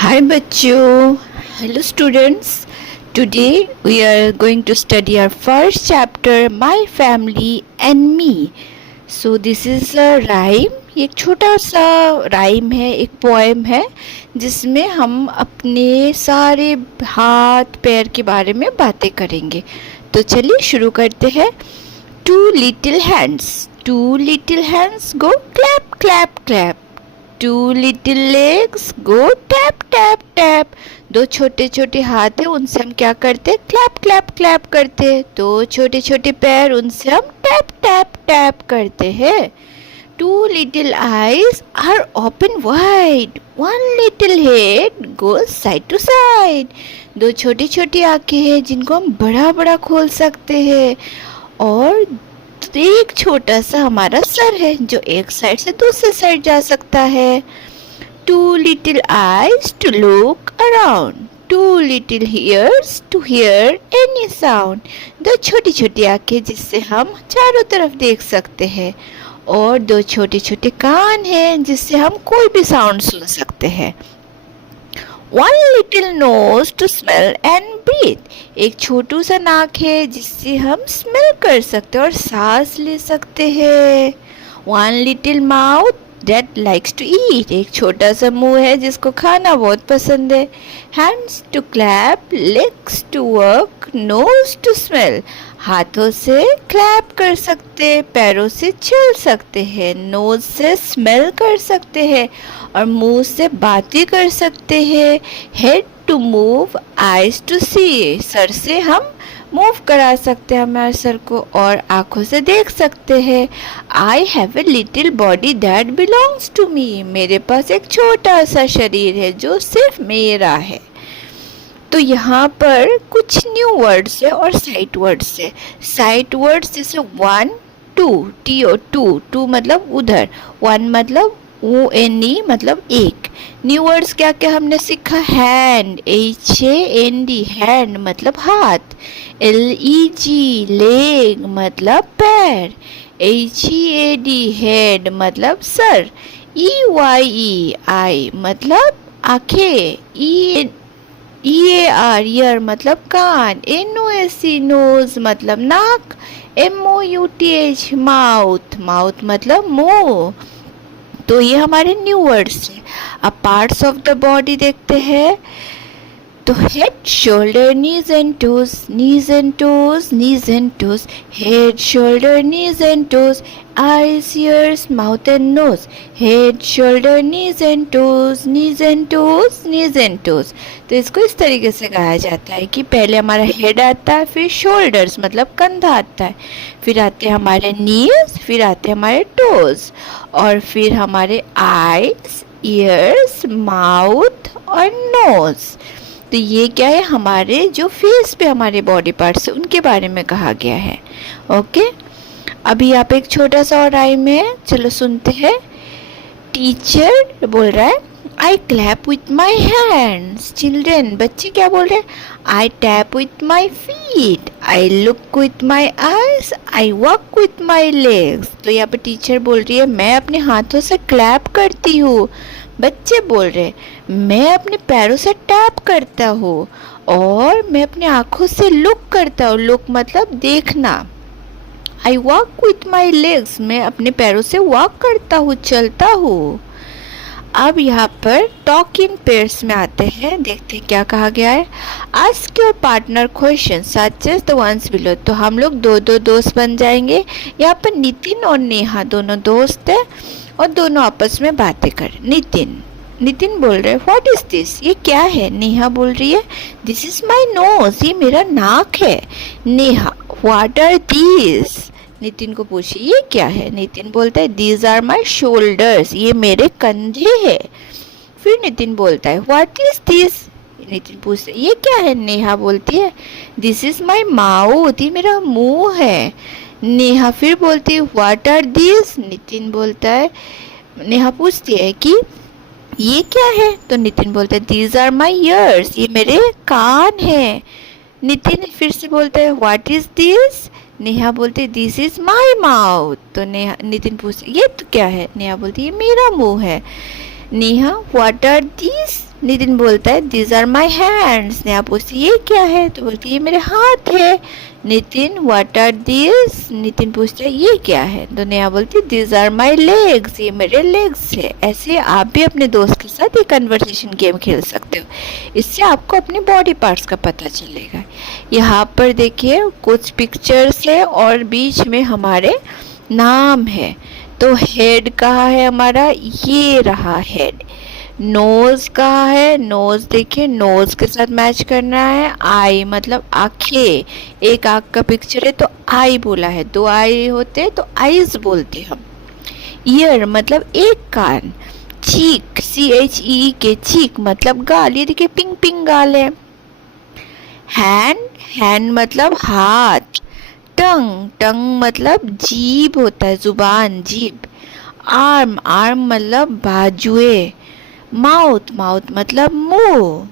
Hi बच्चों, hello students. Today we are going to study our first chapter, My Family and Me. So this is a rhyme. ये एक छोटा सा rhyme है, एक poem है जिसमें हम अपने सारे हाथ पैर के बारे में बातें करेंगे. तो चलिए शुरू करते हैं. Two little hands go clap clap clap. Two little legs go tap tap tap. दो छोटे छोटे हाथ है, उनसे हम क्या करते? क्लैप क्लैप क्लैप करते. दो छोटे छोटे पैर, उनसे हम टैप टैप टैप करते हैं. Two little eyes are open wide. One little head goes side to side. दो छोटी छोटी आंखें हैं जिनको हम बड़ा बड़ा खोल सकते हैं. और एक छोटा सा हमारा सर है जो एक साइड से दूसरे साइड जा सकता है. Two little eyes to look around. Two little ears to hear any sound. दो छोटी छोटी आंखें जिससे हम चारों तरफ देख सकते हैं. और दो छोटे छोटे कान हैं जिससे हम कोई भी साउंड सुन सकते हैं. One little nose to smell and breathe. एक छोटू सा नाक है जिससे हम स्मेल कर सकते हैं और सांस ले सकते हैं. One little mouth that likes to eat. एक छोटा सा मुंह है जिसको खाना बहुत पसंद है. Hands to clap, legs to work, nose to smell. हाथों से क्लैप कर सकते, पैरों से चल सकते हैं, नोज से स्मेल कर सकते हैं और मुंह से बातें कर सकते हैं. Head to move, eyes to see. सर से हम मूव करा सकते हैं हमारे सर को और आंखों से देख सकते हैं. I have a little body that belongs to me. मेरे पास एक छोटा सा शरीर है जो सिर्फ मेरा है. तो यहाँ पर कुछ न्यू वर्ड्स है और साइट वर्ड्स है. साइट वर्ड्स जैसे वन टू, टू मतलब उधर, वन मतलब UNE मतलब एक. न्यू वर्ड्स क्या क्या हमने सीखा? हैंड, HAND हैंड मतलब हाथ. LEG लेग मतलब पैर. HEAD हेड मतलब सर. EYE आई मतलब आंखें. EAR ईयर मतलब कान. NOSE नोज मतलब नाक. MOUTH माउथ मतलब मुंह. तो ये हमारे न्यू वर्ड्स हैं. अब पार्ट्स ऑफ द बॉडी देखते हैं. तो head, shoulder, knees and toes, knees and toes, knees and toes. Head, shoulder, knees and toes. Eyes, ears, mouth and nose. Head, shoulder, knees and toes, knees and toes, knees and toes. तो इसको इस तरीके से गाया जाता है कि पहले हमारा हेड आता है, फिर शोल्डर्स मतलब कंधा आता है, फिर आते हैं हमारे नीज, फिर आते हैं हमारे टोज और फिर हमारे आईज, ईयर्स, माउथ और नोज. तो ये क्या है? हमारे जो फेस पे हमारे बॉडी पार्ट्स है उनके बारे में कहा गया है. ओके, अभी आप एक छोटा सा और राइम है, चलो सुनते हैं. टीचर बोल रहा है I clap with my hands. Children बच्चे क्या बोल रहे हैं? I tap with my feet. I look with my eyes. I walk with my legs. तो यहाँ पे टीचर बोल रही है मैं अपने हाथों से क्लैप करती हूँ. बच्चे बोल रहे मैं अपने पैरों से टैप करता हूँ और मैं अपने आँखों से लुक करता हूँ. लुक मतलब देखना. आई वॉक विथ माई लेग्स. मैं अपने पैरों से वॉक करता हूँ, चलता हूँ. अब यहाँ पर टॉक इन पेयर्स में आते हैं, देखते हैं क्या कहा गया है. Ask your partner question such as the ones below. तो हम लोग दो दो दोस्त बन जाएंगे. यहाँ पर नितिन और नेहा दोनों दोस्त है और दोनों आपस में बातें कर. नितिन बोल रहे व्हाट इज दिस. ये क्या है? नेहा बोल रही है दिस इज माई नोज. ये मेरा नाक है. Neha what are these. Nitin को पूछिए ये क्या है. नितिन बोलता है दीज आर माई शोल्डर्स. ये मेरे कंधे हैं. फिर नितिन बोलता है व्हाट इज दिस. नितिन पूछता है ये क्या है. नेहा बोलती है दिस इज माई माउथ. ये मेरा मुंह है. नेहा फिर बोलती है व्हाट आर दिस. नितिन बोलता है, नेहा पूछती है कि ये क्या है. तो नितिन बोलता है दीज आर माई ईयर्स. ये मेरे कान हैं. नितिन फिर से बोलता है व्हाट इज दिस. नेहा बोलती है दिस इज माई माउथ. तो नितिन पूछते ये तो क्या है. नेहा बोलती है ये मेरा मुंह है. Neha what are this. Nitin बोलता है these are my hands. Neha पूछती है ये क्या है, तो बोलती है ये मेरे हाथ है। Nitin what are this, Nitin पूछता है ये क्या है, तो नेहा बोलती है दीज आर माई लेग्स, ये मेरे लेग्स है। ऐसे आप भी अपने दोस्त के साथ एक कन्वर्सेशन गेम खेल सकते हो, इससे आपको अपने बॉडी पार्ट्स का पता चलेगा। यहाँ पर देखिए कुछ पिक्चर्स है और बीच में हमारे नाम है। तो हेड कहाँ है हमारा, ये रहा हेड। नोज कहाँ है, नोज देखिए नोज के साथ मैच करना है। आई मतलब आंखें, एक आंख का पिक्चर है तो आई बोला है, दो आई होते हैं तो आईज बोलते हम। ईयर मतलब एक कान। चीक CHE के चीक मतलब गाल, ये देखिए पिंक पिंक गाल है। हैंड, हैंड मतलब हाथ। टंग, टंग मतलब जीभ होता है, जुबान जीभ। आर्म, आर्म मतलब बाजुए। माउथ, माउथ मतलब मुंह।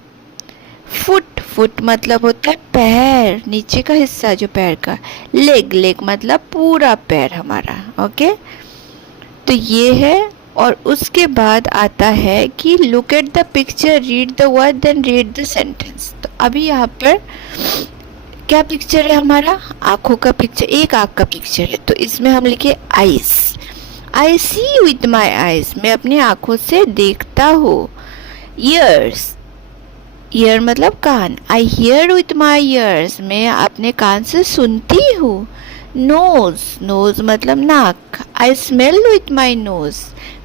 फुट, फुट मतलब होता है पैर, नीचे का हिस्सा जो पैर का। लेग, लेग मतलब पूरा पैर हमारा। ओके, तो ये है। और उसके बाद आता है कि look at the picture, read the word then read the sentence. तो अभी यहाँ पर क्या पिक्चर है हमारा, आंखों का पिक्चर, एक आंख का पिक्चर है, तो इसमें हम लिखे eyes. I see with my eyes, मैं अपनी आंखों से देखता हूँ। ईयर्स, ईयर मतलब कान। I hear with my ears, मैं अपने कान से सुनती हूँ। नोज, नोज मतलब नाक। I smell with my nose,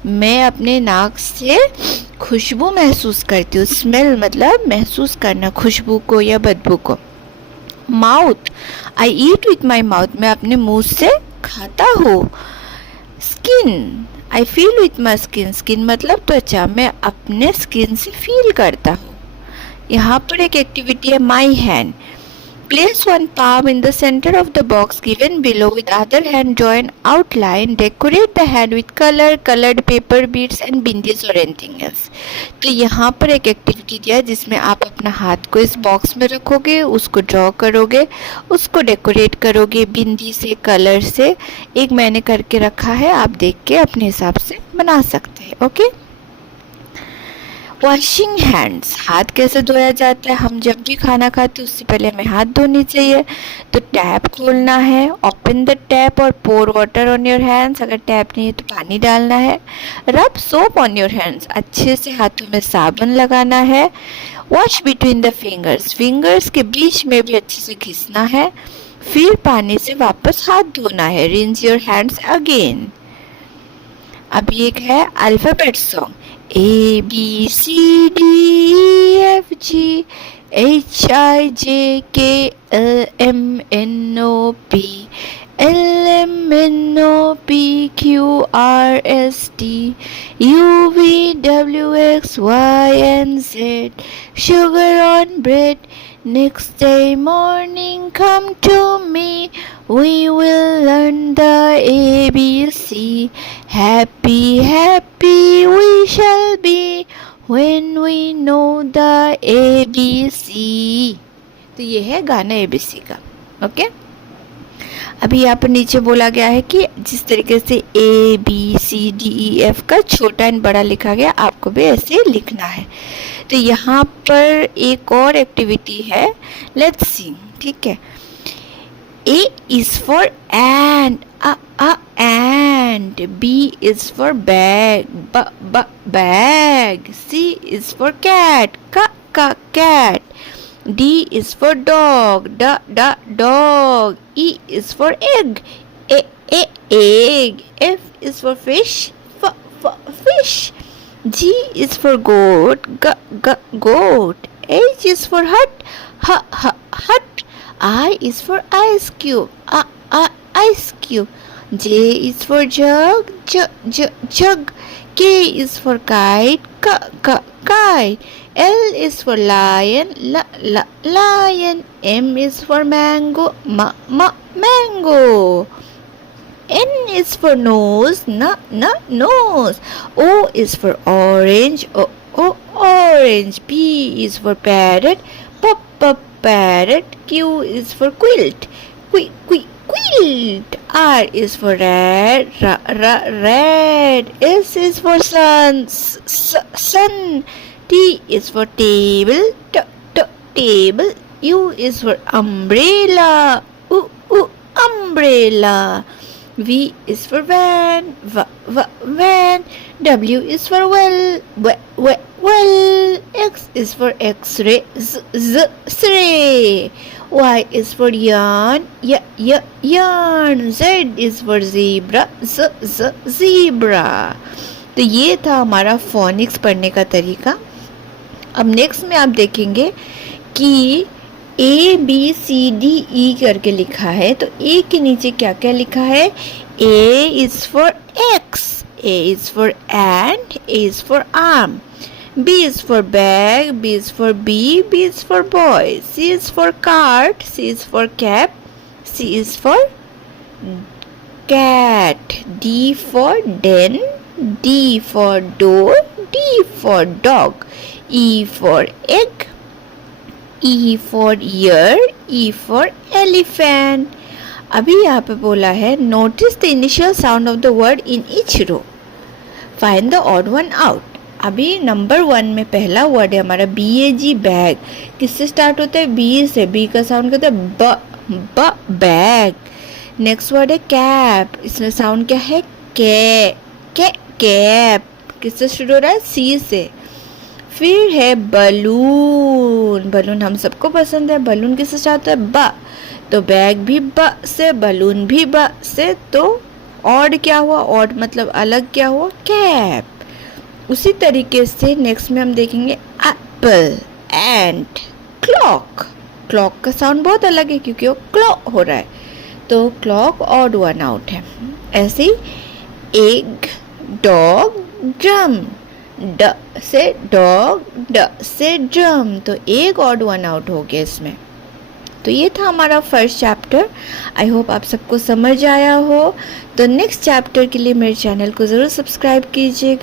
मैं अपने नाक से खुशबू महसूस करती हूँ। स्मेल मतलब महसूस करना खुशबू को या बदबू को। Mouth, I eat with my mouth, मैं अपने मुंह से खाता हूँ। Skin, I feel with my skin, skin मतलब त्वचा, मैं अपने स्किन से फील करता हूँ। यहाँ पर एक एक्टिविटी है my hand. Place one palm in the center of the box given below with other hand join outline. Decorate the hand with color, colored paper beads and bindis or anything else. तो यहाँ पर एक activity दिया है जिसमें आप अपना हाथ को इस बॉक्स में रखोगे, उसको ड्रॉ करोगे, उसको डेकोरेट करोगे बिंदी से, कलर से। एक मैंने करके रखा है, आप देख के अपने हिसाब से बना सकते हैं। ओके, वॉशिंग हैंड्स, हाथ कैसे धोया जाता है, हम जब भी खाना खाते हैं उससे पहले हमें हाथ धोनी चाहिए। तो टैप खोलना है, ओपन द टैप और पोर वाटर ऑन योर हैंड्स, अगर टैप नहीं है तो पानी डालना है। रब सोप ऑन योर हैंड्स, अच्छे से हाथों में साबुन लगाना है। Wash between the fingers, fingers के बीच में भी अच्छे से घिसना है। फिर पानी से वापस हाथ धोना है। Rinse your hands again. अब एक है alphabet song. A B C D E F G H I J K L M N O P L M N O P Q R S T U V W X Y and Z. Sugar on bread, next day morning come to me, we will learn the ABC. Happy, happy we shall be when we know the ABC. तो ये है गाना ABC का। Okay, अभी यहाँ पर नीचे बोला गया है कि जिस तरीके से ABCDEF का छोटा एंड बड़ा लिखा गया, आपको भी ऐसे लिखना है। तो यहाँ पर एक और एक्टिविटी है, लेट्स सी। ठीक है, A is for ant, ant. B is for bag, bag. C is for cat, cat. D is for dog, dog. E is for egg, egg. F is for fish, fish. G is for goat, goat. H is for hut, hut. I is for ice cube, ice cube. J is for jug, jug. K is for kite, kite. L is for lion, lion. M is for mango, mango. N is for nose, nose. O is for orange, orange. P is for parrot, parrot. Q is for quilt, quilt. R is for red. Red. S is for sun. Sun. T is for table. Table. U is for umbrella. Umbrella. V is for van. Van. W is for well. Well. X is for X-ray. X-ray. Y is for yarn. Yarn. Z is for zebra. Zebra. तो ये था हमारा phoenix पढ़ने का तरीका. अब next में आप देखेंगे कि A B C D E करके लिखा है. तो A के नीचे क्या क्या लिखा है? A is for X. A is for ant. A is for arm. B is for bag. B is for bee. B is for boy. C is for cart. C is for cap. C is for cat. D for den. D for door. D for dog. E for egg. E for ear. E for elephant. अभी यहाँ पे बोला है notice the initial sound of the word in each row. Find the odd one out. अभी number 1 में पहला word है हमारा BAG बैग. किससे स्टार्ट होता है? B से. B का साउंड करता है बैग. नेक्स्ट वर्ड है कैप. इसमें साउंड क्या है? कैप. किससे शुरू हो रहा है? C से. फिर है बलून. बलून हम सबको पसंद है. बलून किससे स्टार्ट होता है? ब. तो बैग भी ब से, बलून भी ब से. तो ऑड क्या हुआ? ऑड मतलब अलग क्या हुआ? कैप. उसी तरीके से नेक्स्ट में हम देखेंगे एप्पल, एंट, क्लॉक. क्लॉक का साउंड बहुत अलग है क्योंकि वो क्लॉक हो रहा है. तो क्लॉक ऑड वन आउट है. ऐसे ही एग, डॉग, ड्रम. ड से डॉग, ड से ड्रम. तो एक ऑड वन आउट हो गया इसमें. तो ये था हमारा फर्स्ट चैप्टर. आई होप आप सबको समझ आया हो. तो नेक्स्ट चैप्टर के लिए मेरे चैनल को ज़रूर सब्सक्राइब कीजिएगा.